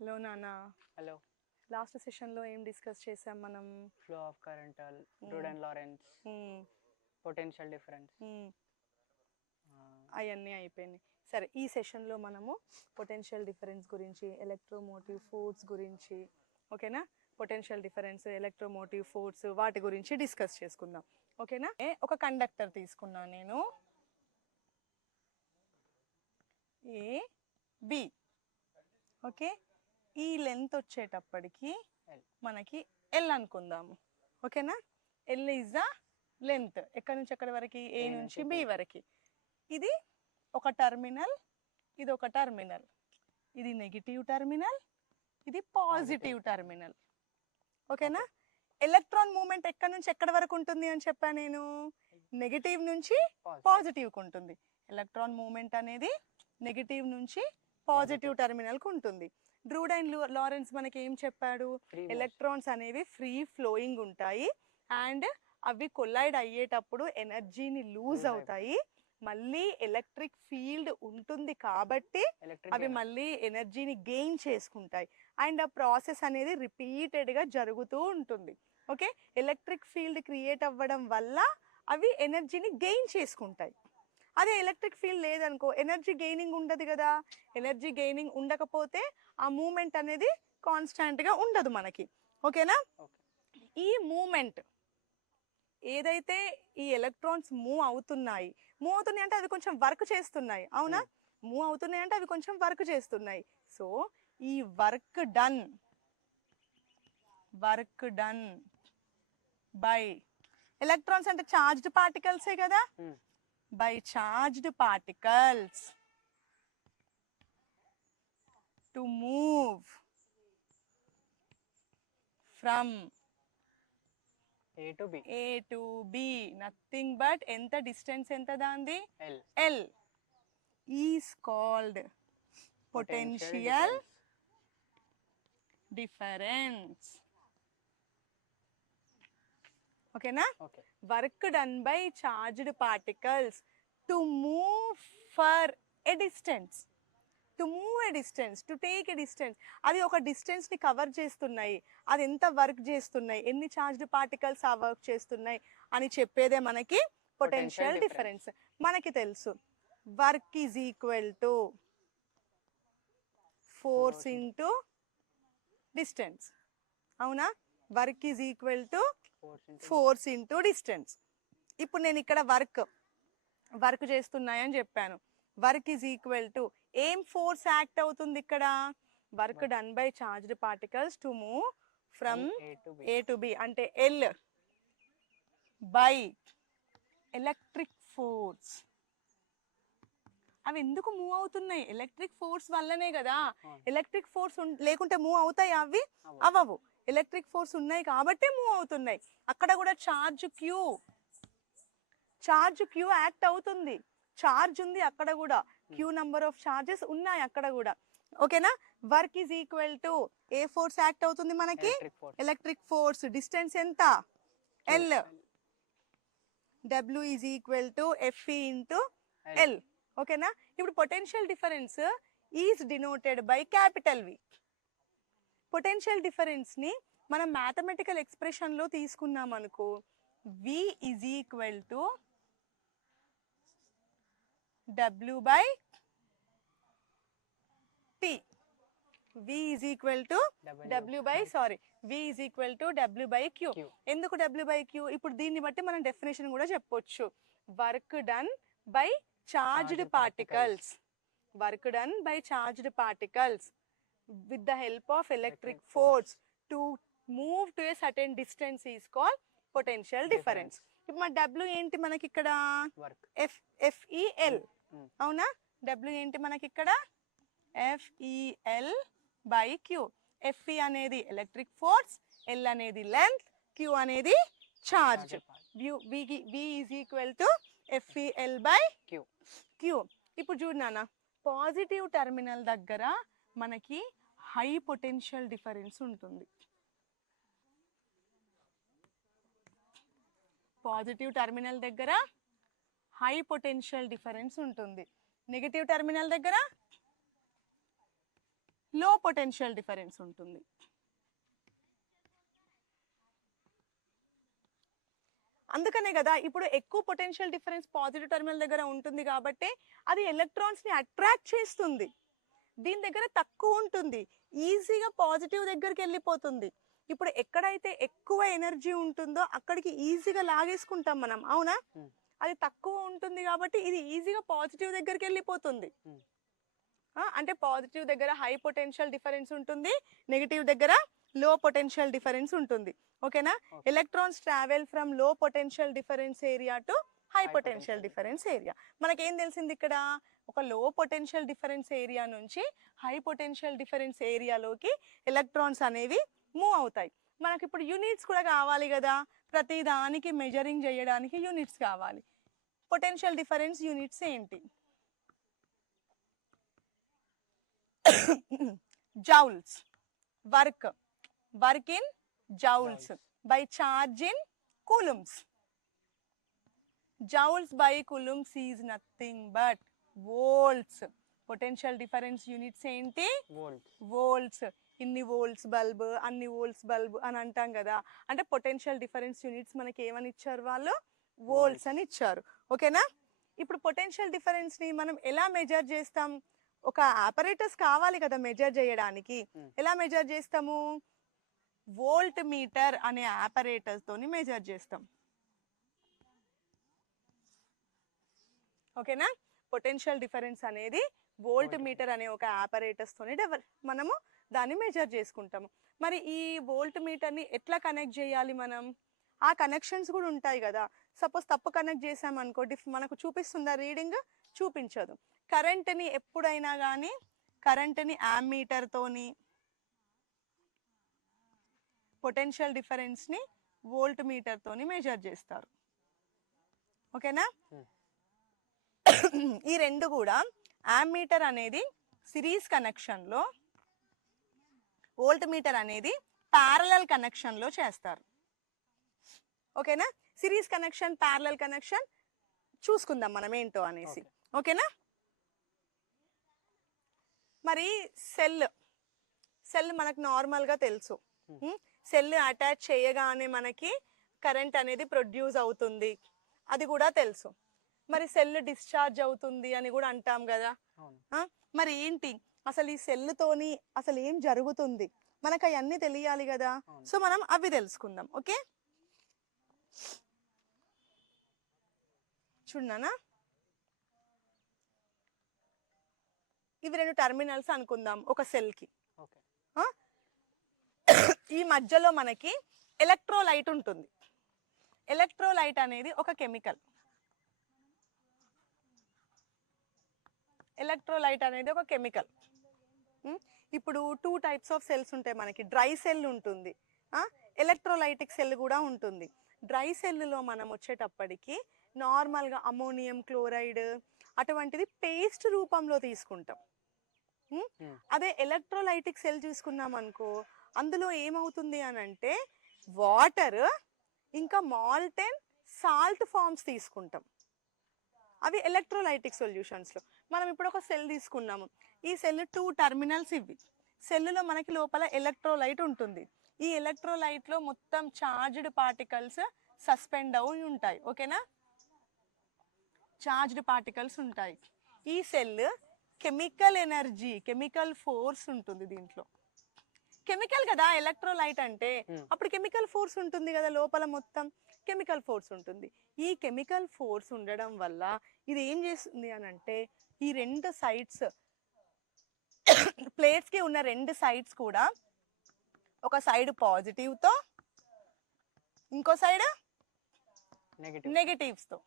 Hello నాన్న. Hello. Last సెషన్లో ఏం డిస్కస్ చేసాం మనం? Flow of current, Drude and Lawrence, potential difference, అవన్నీ అయిపోయినాయి. సరే, ఈ సెషన్లో మనము పొటెన్షియల్ డిఫరెన్స్ గురించి, ఎలక్ట్రోమోటివ్ ఫోర్స్ గురించి, ఓకేనా? పొటెన్షియల్ డిఫరెన్స్, ఎలక్ట్రోమోటివ్ ఫోర్స్, వాటి గురించి డిస్కస్ చేసుకుందాం, ఓకేనా? ఒక కండక్టర్ తీసుకున్నాను నేను, ఏ బి, ఓకే. ఈ లెంత్ వచ్చేటప్పటికి మనకి ఎల్ అనుకుందాము, ఓకేనా? ఎల్ ఈజ్ ద లెంత్ ఎక్కడి నుంచి ఎక్కడి వరకు, ఏ నుంచి బి వరకు. ఇది ఒక టర్మినల్, ఇది ఒక టర్మినల్, ఇది నెగిటివ్ టర్మినల్, ఇది పాజిటివ్ టర్మినల్, ఓకేనా? ఎలక్ట్రాన్ మూమెంట్ ఎక్కడి నుంచి ఎక్కడి వరకు ఉంటుంది అని చెప్పాను నేను? నెగిటివ్ నుంచి పాజిటివ్కి ఉంటుంది. ఎలక్ట్రాన్ మూమెంట్ అనేది నెగిటివ్ నుంచి పాజిటివ్ టర్మినల్కి ఉంటుంది. డ్రూడ్ అండ్ లారెన్స్ మనకి ఏం చెప్పాడు? ఎలక్ట్రాన్స్ అనేవి ఫ్రీ ఫ్లోయింగ్ ఉంటాయి అండ్ అవి కొలైడ్ అయ్యేటప్పుడు ఎనర్జీని లూజ్ అవుతాయి. మళ్ళీ ఎలక్ట్రిక్ ఫీల్డ్ ఉంటుంది కాబట్టి అవి మళ్ళీ ఎనర్జీని గెయిన్ చేసుకుంటాయి అండ్ ఆ ప్రాసెస్ అనేది రిపీటెడ్గా జరుగుతూ ఉంటుంది, ఓకే. ఎలక్ట్రిక్ ఫీల్డ్ క్రియేట్ అవ్వడం వల్ల అవి ఎనర్జీని గెయిన్ చేసుకుంటాయి. అదే ఎలక్ట్రిక్ ఫీల్డ్ లేదనుకో, ఎనర్జీ గెయినింగ్ ఉండదు కదా. ఎనర్జీ గెయినింగ్ ఉండకపోతే ఆ మూమెంట్ అనేది కాన్స్టాంట్గా ఉండదు మనకి, ఓకేనా? ఈ మూమెంట్ ఏదైతే ఈ ఎలక్ట్రాన్స్ మూవ్ అవుతున్నాయి అంటే అవి కొంచెం వర్క్ చేస్తున్నాయి, అవునా? మూవ్ అవుతున్నాయి అంటే అవి కొంచెం వర్క్ చేస్తున్నాయి. సో ఈ వర్క్ డన్ బై ఎలక్ట్రాన్స్ అంటే చార్జ్డ్ పార్టికల్సే కదా, by charged particles to move from A to B, nothing but enta distance enta dandi L is called potential difference, okay na? Okay. Work done by charged particles to move for a distance, to take a distance. అది ఒక distance ని cover చేస్తున్నాయి, అది ఎంత work చేస్తున్నాయి, ఎన్ని charged particles ఆ work చేస్తున్నాయి అని చెప్పేదే మనకి పొటెన్షియల్ డిఫరెన్స్. మనకి తెలుసు work is equal to force into distance, అవునా? Work is equal to force into distance. ఇప్పుడు నేను ఇక్కడ వర్క్ చేస్తున్నాయని చెప్పాను. వర్క్ ఈజ్ ఈక్వల్ టు ఏం ఫోర్స్ యాక్ట్ అవుతుంది ఇక్కడ? Work done by charged particles to move from A to B అంటే ఎల్ బై ఎలక్ట్రిక్ ఫోర్స్. అవి ఎందుకు మూవ్ అవుతున్నాయి? ఎలక్ట్రిక్ ఫోర్స్ వల్లనే కదా. ఎలక్ట్రిక్ ఫోర్స్ లేకుంటే మూవ్ అవుతాయి అవి? అవ్వవు. ఎలక్ట్రిక్ ఫోర్స్ ఉన్నాయి కాబట్టి మూవ్ అవుతున్నాయి. అక్కడ కూడా ఛార్జ్ క్యూ యాక్ట్ అవుతుంది. ఛార్జ్ ఉంది అక్కడ కూడా, క్యూ నంబర్ ఆఫ్ ఛార్జెస్ ఉన్నాయి అక్కడ కూడా, ఓకేనా? Work is equal to a force act అవుతుంది మనకి? Electric force. డిస్టెన్స్ ఎంత? L. W is equal to F E into L, ఓకేనా? ఇప్పుడు potential difference is denoted by capital V. Potential difference ని మనం మ్యాథమెటికల్ ఎక్స్ప్రెషన్ లో తీసుకున్నాం అనుకో, V is equal to W by T. V is equal to W by Q. ఎందుకు W by Q? ఇప్పుడు దీన్ని బట్టి మనం డెఫినేషన్ కూడా చెప్పొచ్చు. Work done by charged particles, with the help of electric force to move to a certain distance is called potential difference. ఇప్పుడు మన W ఏంటి మనకి ఇక్కడ? FEL, అవునా? W ఏంటి మనకి ఇక్కడ? FEL by Q. FE అనేది ఎలక్ట్రిక్ ఫోర్స్, L అనేది లెంత్, Q అనేది charge. V is equal to FEL by Q. ఇప్పుడు చూడు నాన్న, పాజిటివ్ టర్మినల్ దగ్గర మనకి హై పొటెన్షియల్ డిఫరెన్స్ ఉంటుంది. పాజిటివ్ టర్మినల్ దగ్గర హై పొటెన్షియల్ డిఫరెన్స్ ఉంటుంది. నెగటివ్ టర్మినల్ దగ్గర లో పొటెన్షియల్ డిఫరెన్స్ ఉంటుంది. అందుకనే కదా ఇప్పుడు ఎక్కువ పొటెన్షియల్ డిఫరెన్స్ పాజిటివ్ టెర్మినల్ దగ్గర ఉంటుంది కాబట్టి అది ఎలక్ట్రాన్స్ ని అట్రాక్ట్ చేస్తుంది. దీని దగ్గర తక్కువ ఉంటుంది, ఈజీగా పాజిటివ్ దగ్గరికి వెళ్ళిపోతుంది. ఇప్పుడు ఎక్కడైతే ఎక్కువ ఎనర్జీ ఉంటుందో అక్కడికి ఈజీగా లాగేసుకుంటాం మనం, అవునా? అది తక్కువ ఉంటుంది కాబట్టి ఇది ఈజీగా పాజిటివ్ దగ్గరికి వెళ్ళిపోతుంది. అంటే పాజిటివ్ దగ్గర హై పొటెన్షియల్ డిఫరెన్స్ ఉంటుంది, నెగిటివ్ దగ్గర లో పొటెన్షియల్ డిఫరెన్స్ ఉంటుంది. ఓకేనా? ఎలక్ట్రాన్స్ ట్రావెల్ ఫ్రమ్ లో potential difference area to high potential difference area. మనకేం తెలిసింది ఇక్కడ? ఒక లో పొటెన్షియల్ డిఫరెన్స్ ఏరియా నుంచి హై పొటెన్షియల్ డిఫరెన్స్ ఏరియాలోకి ఎలక్ట్రాన్స్ అనేవి మూవ్ అవుతాయి. మనకి ఇప్పుడు యూనిట్స్ కూడా కావాలి కదా, ప్రతి దానికి మెజరింగ్ చేయడానికి యూనిట్స్ కావాలి. పొటెన్షియల్ డిఫరెన్స్ యూనిట్స్ ఏంటి? Joules. Work in joules by charge in coulombs. Joules by coulombs is nothing but volts. Potential difference units ఏంటి? volts. ఇన్ని వోల్ట్స్ బల్బ్, అన్ని వోల్ట్స్ బల్బ్ అని అంటాం కదా, అంటే పొటెన్షియల్ డిఫరెన్స్ యూనిట్స్ మనకి ఏమని ఇచ్చారు వాళ్ళు? వోల్ట్స్ అని ఇచ్చారు. ఓకేనా? ఇప్పుడు పొటెన్షియల్ డిఫరెన్స్ ని మనం ఎలా మెజర్ చేస్తాం? ఒక ఆపరేటర్స్ కావాలి కదా మెజర్ చేయడానికి. ఎలా మెజర్ చేస్తాము? వోల్ట్ మీటర్ అనే ఆపరేటర్స్ తోని మెజర్ చేస్తాం. ఓకేనా? పొటెన్షియల్ డిఫరెన్స్ అనేది వోల్ట్ మీటర్ అనే ఒక ఆపరేటర్స్ తోని మనము దాన్ని మెజర్ చేసుకుంటాము. మరి ఈ వోల్ట్ మీటర్ ని ఎట్లా కనెక్ట్ చేయాలి మనం? ఆ కనెక్షన్స్ కూడా ఉంటాయి కదా. సపోజ్ తప్పు కనెక్ట్ చేసాం అనుకో, మనకు చూపిస్తుందా రీడింగ్? చూపించదు. కరెంట్ని ఎప్పుడైనా కానీ కరెంట్ని యామ్మీటర్ తోని, పొటెన్షియల్ డిఫరెన్స్ ని వోల్ట్ మీటర్ తోని మెజర్ చేస్తారు. ఓకేనా? ఈ రెండు కూడా యామ్మీటర్ అనేది సిరీస్ కనెక్షన్ లో, వోల్ట్ మీటర్ అనేది ప్యారలల్ కనెక్షన్ లో చేస్తారు. ఓకేనా? సిరీస్ కనెక్షన్, ప్యారలల్ కనెక్షన్ చూసుకుందాం మనం ఏంటో అనేసి. ఓకేనా? మరి సెల్ మనకు నార్మల్ గా తెలుసు. సెల్ అటాచ్ చేయగానే మనకి కరెంట్ అనేది ప్రొడ్యూస్ అవుతుంది, అది కూడా తెలుసు. మరి సెల్ డిశ్చార్జ్ అవుతుంది అని కూడా అంటాం కదా. మరి ఏంటి అసలు ఈ సెల్ తోని అసలు ఏం జరుగుతుంది? మనకు అవన్నీ తెలియాలి కదా. సో మనం అవి తెలుసుకుందాం. ఓకే, చూడనా, ఇవి రెండు టర్మినల్స్ అనుకుందాం ఒక సెల్ కి. ఈ మధ్యలో మనకి ఎలక్ట్రోలైట్ ఉంటుంది. ఎలక్ట్రోలైట్ అనేది ఒక కెమికల్. ఎలక్ట్రోలైట్ అనేది ఒక కెమికల్. ఇప్పుడు 2 టైప్స్ ఆఫ్ సెల్స్ ఉంటాయి మనకి. డ్రై సెల్ ఉంటుంది, ఎలక్ట్రోలైటిక్ సెల్ కూడా ఉంటుంది. డ్రై సెల్లో మనం వచ్చేటప్పటికి నార్మల్గా అమోనియం క్లోరైడ్ అటువంటిది పేస్ట్ రూపంలో తీసుకుంటాం. అదే ఎలక్ట్రోలైటిక్ సెల్ చూసుకున్నాం అనుకో, అందులో ఏమవుతుంది అని అంటే వాటర్ ఇంకా మాల్టెన్ సాల్ట్ ఫార్మ్స్ తీసుకుంటాం. అవి ఎలక్ట్రోలైటిక్ సొల్యూషన్స్లో. మనం ఇప్పుడు ఒక సెల్ తీసుకున్నాము, ఈ సెల్ 2 టర్మినల్స్ ఇవి. సెల్లులో మనకి లోపల ఎలక్ట్రోలైట్ ఉంటుంది. ఈ ఎలక్ట్రోలైట్లో మొత్తం చార్జ్డ్ పార్టికల్స్ సస్పెండ్ అయి ఉంటాయి. ఓకేనా? చార్జ్డ్ పార్టికల్స్ ఉంటాయి. ఈ cell chemical energy, chemical force ఉంటుంది దీంట్లో. కెమికల్ కదా ఎలక్ట్రోలైట్ అంటే, అప్పుడు కెమికల్ ఫోర్స్ ఉంటుంది కదా లోపల, మొత్తం కెమికల్ ఫోర్స్ ఉంటుంది. ఈ కెమికల్ ఫోర్స్ ఉండడం వల్ల ఇది ఏం చేస్తుంది అని అంటే, ఈ 2 సైడ్స్ ప్లేట్స్ కి ఉన్న 2 సైడ్స్ కూడా, ఒక సైడ్ పాజిటివ్ తో ఇంకో సైడ్ నెగటివ్స్ తో,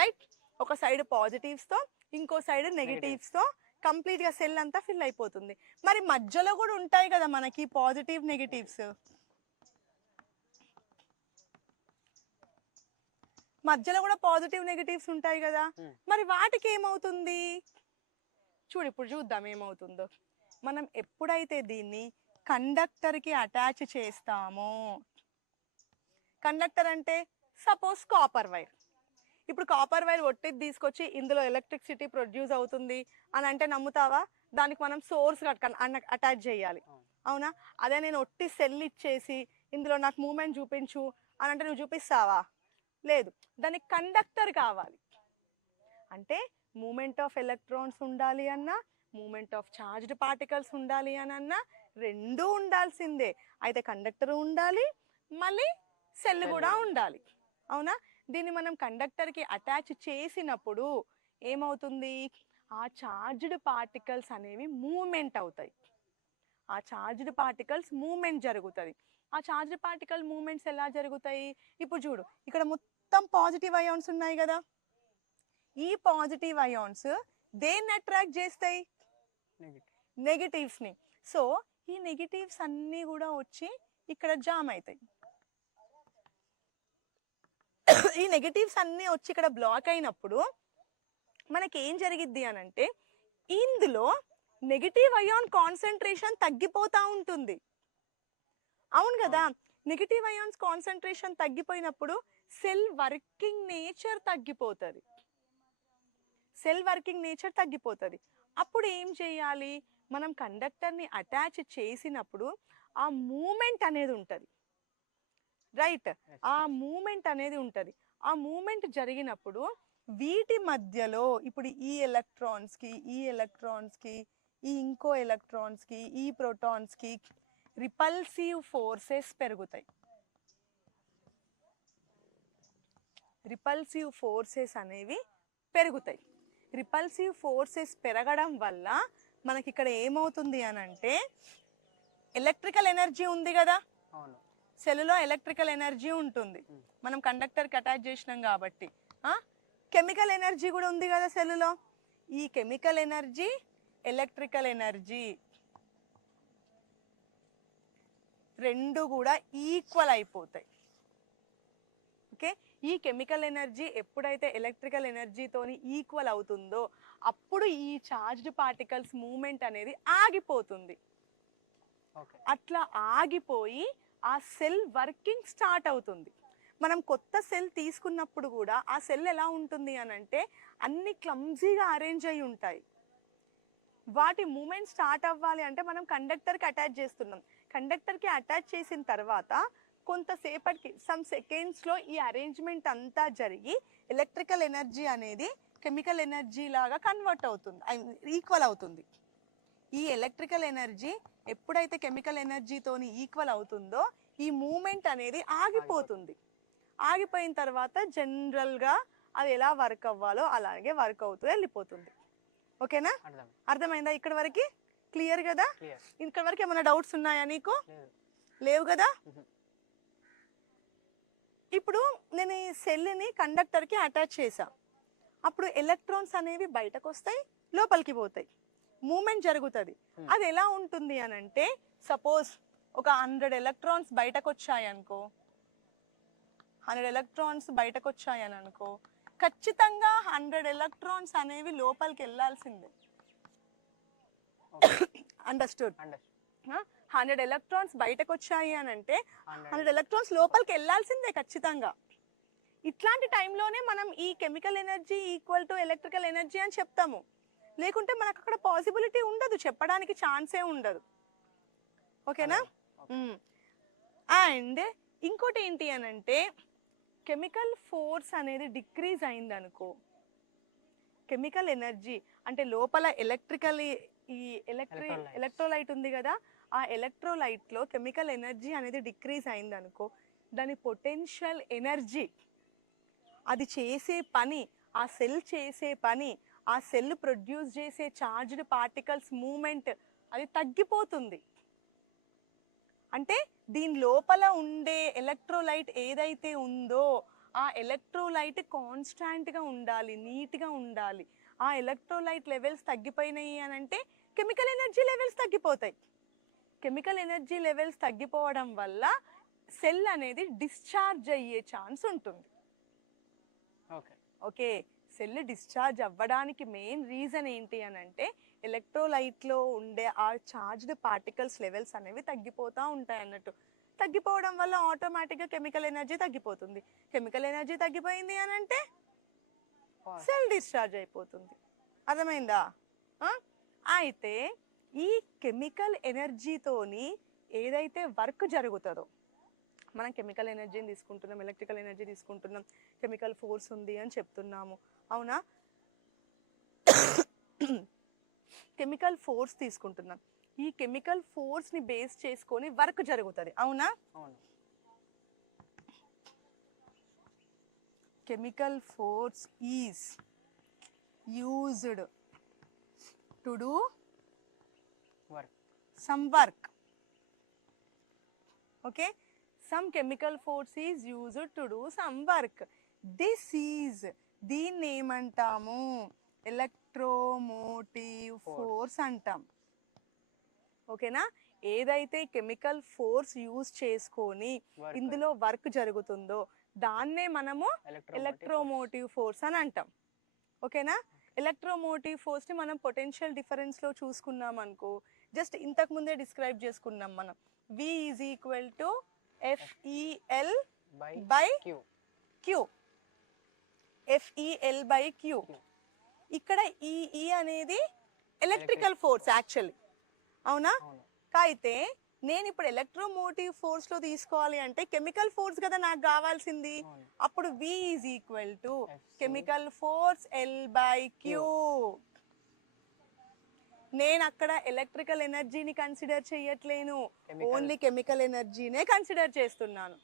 రైట్? ఒక సైడ్ పాజిటివ్స్ తో ఇంకో సైడ్ నెగటివ్స్ తో కంప్లీట్ గా సెల్ అంతా ఫిల్ అయిపోతుంది. మరి మధ్యలో కూడా ఉంటాయి కదా మనకి పాజిటివ్ నెగటివ్స్. మధ్యలో కూడా పాజిటివ్ నెగటివ్స్ ఉంటాయి కదా, మరి వాటికి ఏమవుతుంది? చూడు, ఇప్పుడు చూద్దాం ఏమవుతుందో. మనం ఎప్పుడైతే దీన్ని కండక్టర్కి అటాచ్ చేస్తామో, కండక్టర్ అంటే సపోజ్ కాపర్ వైర్. ఇప్పుడు కాపర్ వైర్ ఒట్టిది తీసుకొచ్చి ఇందులో ఎలక్ట్రిసిటీ ప్రొడ్యూస్ అవుతుంది అని అంటే నమ్ముతావా? దానికి మనం సోర్స్ అటాచ్ చేయాలి, అవునా? అదే నేను ఒట్టి సెల్ ఇచ్చేసి ఇందులో నాకు మూమెంట్ చూపించు అని అంటే నువ్వు చూపిస్తావా? లేదు. దానికి కండక్టర్ కావాలి. అంటే మూమెంట్ ఆఫ్ ఎలక్ట్రాన్స్ ఉండాలి అన్నా, మూమెంట్ ఆఫ్ చార్జ్డ్ పార్టికల్స్ ఉండాలి అని అన్నా రెండూ ఉండాల్సిందే. అయితే కండక్టర్ ఉండాలి, మళ్ళీ సెల్ కూడా ఉండాలి, అవునా? దీన్ని మనం కండక్టర్కి అటాచ్ చేసినప్పుడు ఏమవుతుంది? ఆ చార్జ్డ్ పార్టికల్స్ అనేవి మూమెంట్ అవుతాయి. ఆ చార్జ్డ్ పార్టికల్స్ మూమెంట్ జరుగుతుంది. ఆ చార్జ్డ్ పార్టికల్ మూమెంట్స్ ఎలా జరుగుతాయి? ఇప్పుడు చూడు, ఇక్కడ మొత్తం పాజిటివ్ అయాన్స్ ఉన్నాయి కదా. ఈ పాజిటివ్ అయాన్స్ దేన్ని అట్రాక్ట్ చేస్తాయి? నెగటివ్స్ని. సో ఈ నెగటివ్స్ అన్నీ కూడా వచ్చి ఇక్కడ జామ్ అవుతాయి. ఈ నెగటివ్స్ అన్నీ వచ్చి ఇక్కడ బ్లాక్ అయినప్పుడు మనకి ఏం జరిగిద్ది అని అంటే ఇందులో నెగటివ్ అయాన్ కాన్సన్ట్రేషన్ తగ్గిపోతూ ఉంటుంది, అవును కదా? నెగటివ్ అయాన్స్ కాన్సన్ట్రేషన్ తగ్గిపోయినప్పుడు సెల్ వర్కింగ్ నేచర్ తగ్గిపోతుంది. సెల్ వర్కింగ్ నేచర్ తగ్గిపోతుంది. అప్పుడు ఏం చేయాలి? మనం కండక్టర్ని అటాచ్ చేసినప్పుడు ఆ మూమెంట్ అనేది ఉంటుంది, రైట్? ఆ మూమెంట్ అనేది ఉంటుంది. ఆ మూమెంట్ జరిగినప్పుడు వీటి మధ్యలో ఇప్పుడు ఈ ఎలక్ట్రాన్స్కి ఈ ఇంకో ఎలక్ట్రాన్స్కి ఈ ప్రోటాన్స్కి రిపల్సివ్ ఫోర్సెస్ పెరుగుతాయి. రిపల్సివ్ ఫోర్సెస్ అనేవి పెరుగుతాయి. రిపల్సివ్ ఫోర్సెస్ పెరగడం వల్ల మనకి ఇక్కడ ఏమవుతుంది అని అంటే ఎలక్ట్రికల్ ఎనర్జీ ఉంది కదా, సెల్లులో ఎలక్ట్రికల్ ఎనర్జీ ఉంటుంది, మనం కండక్టర్కి అటాచ్ చేసినాం కాబట్టి. కెమికల్ ఎనర్జీ కూడా ఉంది కదా సెల్లులో. ఈ కెమికల్ ఎనర్జీ, ఎలక్ట్రికల్ ఎనర్జీ రెండు కూడా ఈక్వల్ అయిపోతాయి. ఓకే, ఈ కెమికల్ ఎనర్జీ ఎప్పుడైతే ఎలక్ట్రికల్ ఎనర్జీతోని ఈక్వల్ అవుతుందో అప్పుడు ఈ చార్జ్డ్ పార్టికల్స్ మూమెంట్ అనేది ఆగిపోతుంది. అట్లా ఆగిపోయి ఆ సెల్ వర్కింగ్ స్టార్ట్ అవుతుంది. మనం కొత్త సెల్ తీసుకున్నప్పుడు కూడా ఆ సెల్ ఎలా ఉంటుంది అని అంటే అన్ని క్లమ్జీగా అరేంజ్ అయి ఉంటాయి. వాటి మూమెంట్ స్టార్ట్ అవ్వాలి అంటే మనం కండక్టర్కి అటాచ్ చేస్తున్నాం. కండక్టర్కి అటాచ్ చేసిన తర్వాత కొంతసేపటికి సమ్ సెకండ్స్లో ఈ అరేంజ్మెంట్ అంతా జరిగి ఎలక్ట్రికల్ ఎనర్జీ అనేది కెమికల్ ఎనర్జీ లాగా కన్వర్ట్ అవుతుంది, ఈక్వల్ అవుతుంది. ఈ ఎలక్ట్రికల్ ఎనర్జీ ఎప్పుడైతే కెమికల్ ఎనర్జీతోని ఈక్వల్ అవుతుందో ఈ మూమెంట్ అనేది ఆగిపోతుంది. ఆగిపోయిన తర్వాత జనరల్గా అది ఎలా వర్క్ అవ్వాలో అలాగే వర్క్ అవుతూ వెళ్ళిపోతుంది. ఓకేనా? అర్థమైందా? ఇక్కడ వరకు క్లియర్ కదా? ఇక్కడ వరకు ఏమైనా డౌట్స్ ఉన్నాయా నీకు? లేవు కదా? ఇప్పుడు నేను ఈ సెల్ని కండక్టర్కి అటాచ్ చేసా. అప్పుడు ఎలక్ట్రాన్స్ అనేవి బయటకు వస్తాయి, లోపలికి పోతాయి, మూమెంట్ జరుగుతుంది. అది ఎలా ఉంటుంది అని అంటే సపోజ్ ఒక 100 ఎలక్ట్రాన్స్ బయటకు వచ్చాయనుకో, 100 ఎలక్ట్రాన్స్ బయటకు వచ్చాయని అనుకో, ఖచ్చితంగా 100 ఎలక్ట్రాన్స్ అనేవి లోపలికి వెళ్ళాల్సిందే. అండర్స్టూడ్? 100 ఎలక్ట్రాన్స్ బయటకు వచ్చాయి అని అంటే 100 ఎలక్ట్రాన్స్ లోపలికి వెళ్ళాల్సిందే ఖచ్చితంగా. ఇట్లాంటి టైంలోనే మనం ఈ chemical energy equal to electrical energy అని చెప్తాము. లేకుంటే మనకు అక్కడ పాసిబిలిటీ ఉండదు, చెప్పడానికి ఛాన్సే ఉండదు. ఓకేనా? అండ్ ఇంకోటి ఏంటి అని అంటే కెమికల్ ఫోర్స్ అనేది డిక్రీజ్ అయింది అనుకో, కెమికల్ ఎనర్జీ అంటే లోపల ఎలక్ట్రోలైట్ ఉంది కదా, ఆ ఎలక్ట్రోలైట్లో కెమికల్ ఎనర్జీ అనేది డిక్రీజ్ అయింది అనుకో, దాని పొటెన్షియల్ ఎనర్జీ, అది చేసే పని, ఆ సెల్ చేసే పని, ఆ సెల్ ప్రొడ్యూస్ చేసే చార్జ్డ్ పార్టికల్స్ మూమెంట్ అది తగ్గిపోతుంది. అంటే దీని లోపల ఉండే ఎలక్ట్రోలైట్ ఏదైతే ఉందో ఆ ఎలక్ట్రోలైట్ కాన్స్టాంట్గా ఉండాలి, నీట్గా ఉండాలి. ఆ ఎలక్ట్రోలైట్ లెవెల్స్ తగ్గిపోయినాయి అని అంటే కెమికల్ ఎనర్జీ లెవెల్స్ తగ్గిపోతాయి. కెమికల్ ఎనర్జీ లెవెల్స్ తగ్గిపోవడం వల్ల సెల్ అనేది డిశ్చార్జ్ అయ్యే ఛాన్స్ ఉంటుంది. ఓకే, సెల్ డిశ్చార్జ్ అవ్వడానికి మెయిన్ రీజన్ ఏంటి అని అంటే ఎలక్ట్రోలైట్లో ఉండే ఆ చార్జ్డ్ పార్టికల్స్ లెవెల్స్ అనేవి తగ్గిపోతూ ఉంటాయి అన్నట్టు. తగ్గిపోవడం వల్ల ఆటోమేటిక్గా కెమికల్ ఎనర్జీ తగ్గిపోతుంది. కెమికల్ ఎనర్జీ తగ్గిపోయింది అని అంటే సెల్ డిశ్చార్జ్ అయిపోతుంది. అర్థమైందా? అయితే ఈ కెమికల్ ఎనర్జీతోని ఏదైతే వర్క్ జరుగుతుందో, మనం కెమికల్ ఎనర్జీని తీసుకుంటున్నాం, ఎలక్ట్రికల్ ఎనర్జీ తీసుకుంటున్నాం, కెమికల్ ఫోర్స్ ఉంది అని చెప్తున్నాము, అవునా? కెమికల్ ఫోర్స్ తీసుకుంటున్నాం. ఈ కెమికల్ ఫోర్స్ని బేస్ చేసుకొని వర్క్ జరుగుతుంది, అవునా? Chemical force is used to do some work. Okay, some chemical force is used to do some work. This is దీన్ని ఏమంటాము? ఎలక్ట్రోమోటివ్ ఫోర్స్ అంటాం. ఓకేనా? ఏదైతే కెమికల్ ఫోర్స్ యూజ్ చేసుకొని ఇందులో వర్క్ జరుగుతుందో దాన్నే మనము ఎలక్ట్రోమోటివ్ ఫోర్స్ అని అంటాం. ఓకేనా? ఎలక్ట్రోమోటివ్ ఫోర్స్ని మనం పొటెన్షియల్ డిఫరెన్స్లో చూసుకున్నాం అనుకో, జస్ట్ ఇంతకు ముందే డిస్క్రైబ్ చేసుకున్నాం మనం. V is equal to FEL by Q. FEL by Q. ఇక్కడ ఈ అనేది ఎలక్ట్రికల్ ఫోర్స్ యాక్చువల్లీ, అవునా? అయితే నేను ఇప్పుడు ఎలక్ట్రోమోటివ్ ఫోర్స్లో తీసుకోవాలి అంటే కెమికల్ ఫోర్స్ కదా నాకు కావాల్సింది. అప్పుడు V is equal to chemical force L by Q. నేను అక్కడ ఎలక్ట్రికల్ ఎనర్జీని కన్సిడర్ చేయట్లేను, ఓన్లీ కెమికల్ ఎనర్జీనే కన్సిడర్ చేస్తున్నాను.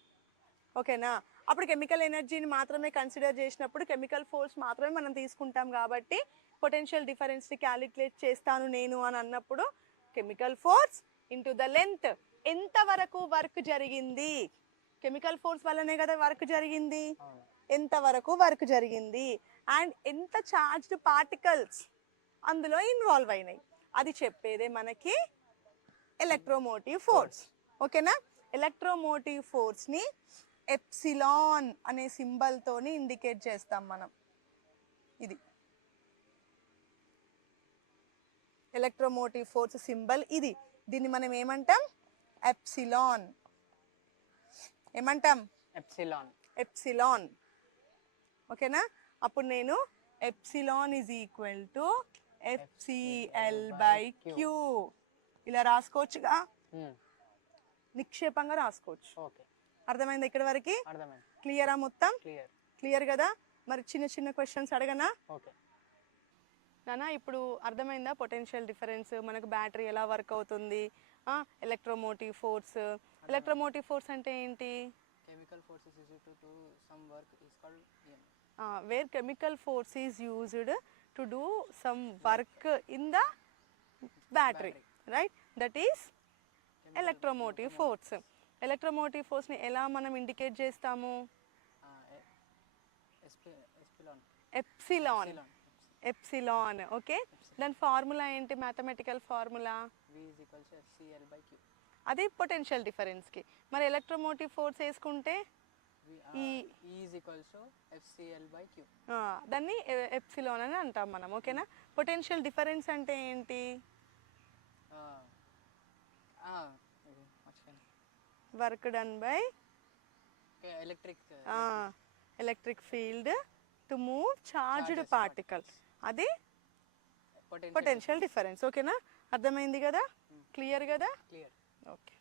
ఓకేనా? అప్పుడు కెమికల్ ఎనర్జీని మాత్రమే కన్సిడర్ చేసినప్పుడు కెమికల్ ఫోర్స్ మాత్రమే మనం తీసుకుంటాం. కాబట్టి పొటెన్షియల్ డిఫరెన్స్ని క్యాలిక్యులేట్ చేస్తాను నేను అని అన్నప్పుడు chemical force into the length, ఎంతవరకు వర్క్ జరిగింది, కెమికల్ ఫోర్స్ వల్లనే కదా వర్క్ జరిగింది, ఎంతవరకు వర్క్ జరిగింది అండ్ ఎంత చార్జ్డ్ పార్టికల్స్ అందులో ఇన్వాల్వ్ అయినాయి, అది చెప్పేదే మనకి ఎలక్ట్రోమోటివ్ ఫోర్స్. ఓకేనా? ఎలక్ట్రోమోటివ్ ఫోర్స్ని ఎప్సిలాన్ అనే సింబల్తోని ఇండికేట్ చేస్తాం మనం. ఇది ఎలక్ట్రోమోటివ్ ఫోర్స్ సింబల్ ఇది. దీన్ని మనం ఏమంటాం? ఎప్సిలాన్. ఏమంటాం? ఎప్సిలాన్. ఓకేనా? అప్పుడు నేను epsilon is equal to FCL by Q ఇలా రాసుకోవచ్చుగా, నిక్షేపంగా రాసుకోవచ్చు. అర్థమైందా ఇక్కడ వరకు? క్లియరా? మొత్తం క్లియర్ కదా? మరి చిన్న చిన్న క్వశ్చన్స్ అడగనా నానా? ఇప్పుడు అర్థమైందా పొటెన్షియల్ డిఫరెన్స్, మనకు బ్యాటరీ ఎలా వర్క్ అవుతుంది, ఎలక్ట్రోమోటివ్ ఫోర్స్. ఎలక్ట్రోమోటివ్ ఫోర్స్ అంటే ఏంటి? Chemical force is used to do some work is called where chemical force is used to do some work in the battery, right? That is electromotive force. Electromotive force ni ela manam indicate chestamu? Epsilon. Okay, then formula enti? Mathematical formula V is equal to FCL by Q. adi potential difference ki. Mari electromotive force eskunte E is equals to FCL by Q. దాన్ని epsilon అని అంటాం మనం. ఓకేనా? Potential difference అంటే ఏంటి? Work done by electric field to move charged particle, అది potential difference. ఓకేనా? అర్థమైంది కదా? క్లియర్ కదా? ఓకే.